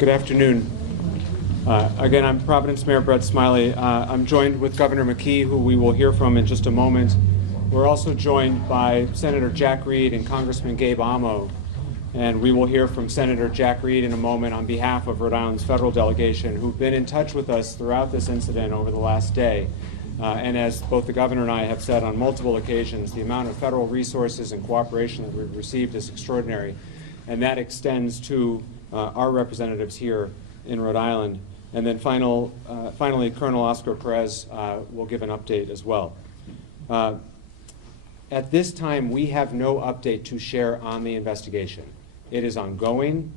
Good afternoon. Again, I'm Providence Mayor Brett Smiley. I'm joined with Governor McKee, who we will hear from in just a moment. We're also joined by Senator Jack Reed and Congressman Gabe Amo, and we will hear from Senator Jack Reed in a moment on behalf of Rhode Island's federal delegation, who've been in touch with us throughout this incident over the last day. And as both the governor and I have said on multiple occasions, the amount of federal resources and cooperation that we've received is extraordinary, and that extends to our representatives here in Rhode Island. And then finally, Colonel Oscar Perez will give an update as well. At this time, we have no update to share on the investigation. It is ongoing.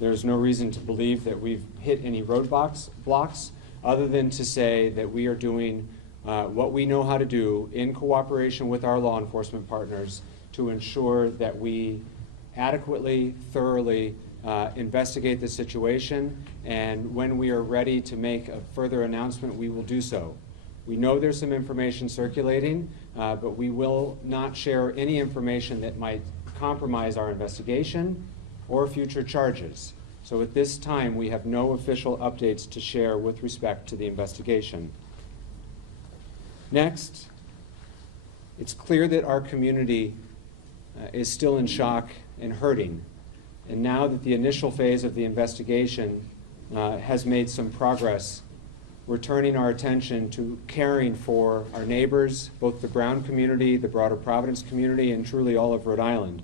There's no reason to believe that we've hit any roadblocks other than to say that we are doing what we know how to do in cooperation with our law enforcement partners to ensure that we adequately, thoroughly investigate the situation, and when we are ready to make a further announcement, we will do so. We know there's some information circulating, but we will not share any information that might compromise our investigation or future charges. So at this time, we have no official updates to share with respect to the investigation. Next, it's clear that our community is still in shock and hurting. And now that the initial phase of the investigation has made some progress, we're turning our attention to caring for our neighbors, both the Brown community, the broader Providence community, and truly all of Rhode Island.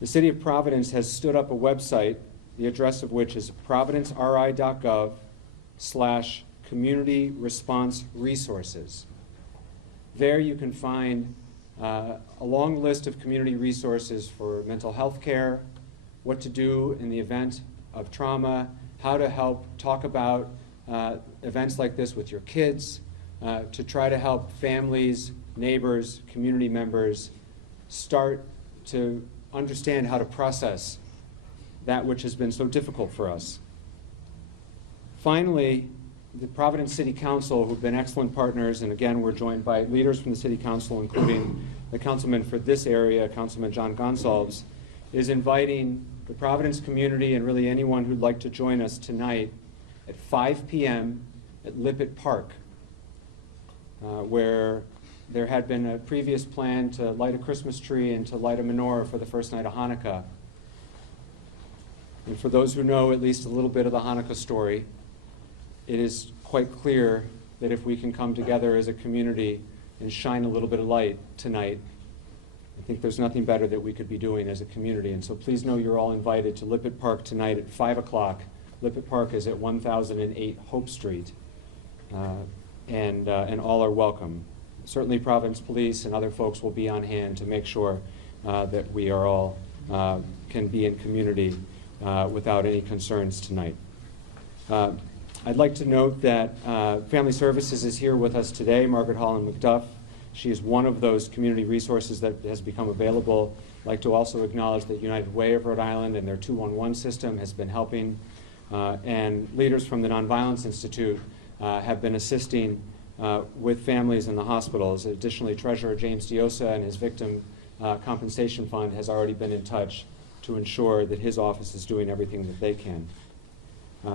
The City of Providence has stood up a website, the address of which is providenceri.gov/community response resources. There you can find a long list of community resources for mental health care, what to do in the event of trauma, how to help talk about events like this with your kids, to try to help families, neighbors, community members start to understand how to process that which has been so difficult for us. Finally, the Providence City Council, who've been excellent partners, and again, we're joined by leaders from the City Council, including the councilman for this area, Councilman John Gonsalves, is inviting the Providence community and really anyone who'd like to join us tonight at 5 p.m. at Lippitt Park, where there had been a previous plan to light a Christmas tree and to light a menorah for the first night of Hanukkah. And for those who know at least a little bit of the Hanukkah story, it is quite clear that if we can come together as a community and shine a little bit of light tonight, I think there's nothing better that we could be doing as a community. And so please know you're all invited to Lippitt Park tonight at 5 o'clock. Lippitt Park is at 1008 Hope Street, and all are welcome. Certainly Providence Police and other folks will be on hand to make sure that we are all can be in community without any concerns tonight. I'd like to note that Family Services is here with us today, Margaret Holland McDuff. She is one of those community resources that has become available. I'd like to also acknowledge that United Way of Rhode Island and their 211 system has been helping, and leaders from the Nonviolence Institute have been assisting with families in the hospitals. Additionally, Treasurer James Diosa and his Victim Compensation Fund has already been in touch to ensure that his office is doing everything that they can.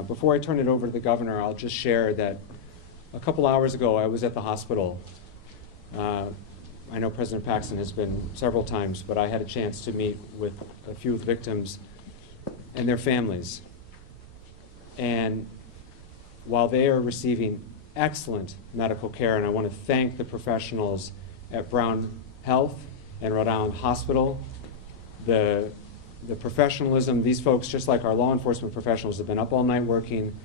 Before I turn it over to the governor, I'll just share that a couple hours ago I was at the hospital. I know President Paxton has been several times, but I had a chance to meet with a few victims and their families. And while they are receiving excellent medical care, and I want to thank the professionals at Brown Health and Rhode Island Hospital, the professionalism, these folks, just like our law enforcement professionals, have been up all night working,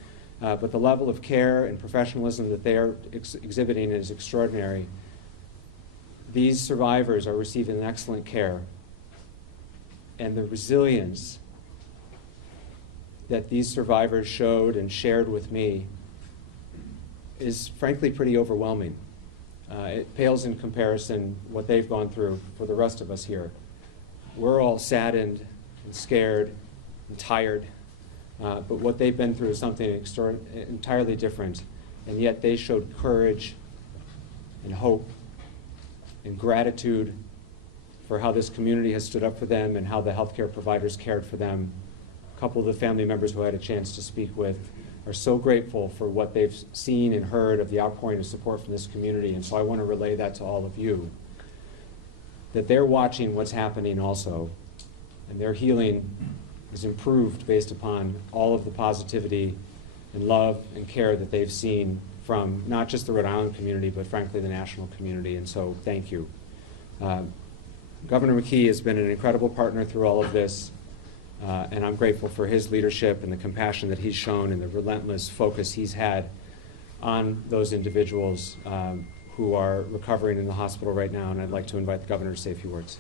but the level of care and professionalism that they are exhibiting is extraordinary. These survivors are receiving excellent care, and the resilience that these survivors showed and shared with me is frankly pretty overwhelming. It pales in comparison what they've gone through for the rest of us here. We're all saddened and scared and tired, but what they've been through is something entirely different, and yet they showed courage and hope and gratitude for how this community has stood up for them and how the healthcare providers cared for them. a couple of the family members who I had a chance to speak with are so grateful for what they've seen and heard of the outpouring of support from this community. And so I want to relay that to all of you, that they're watching what's happening also, and their healing is improved based upon all of the positivity and love and care that they've seen from not just the Rhode Island community, but frankly the national community. And so thank you. Governor McKee has been an incredible partner through all of this, and I'm grateful for his leadership and the compassion that he's shown and the relentless focus he's had on those individuals who are recovering in the hospital right now. And I'd like to invite the governor to say a few words.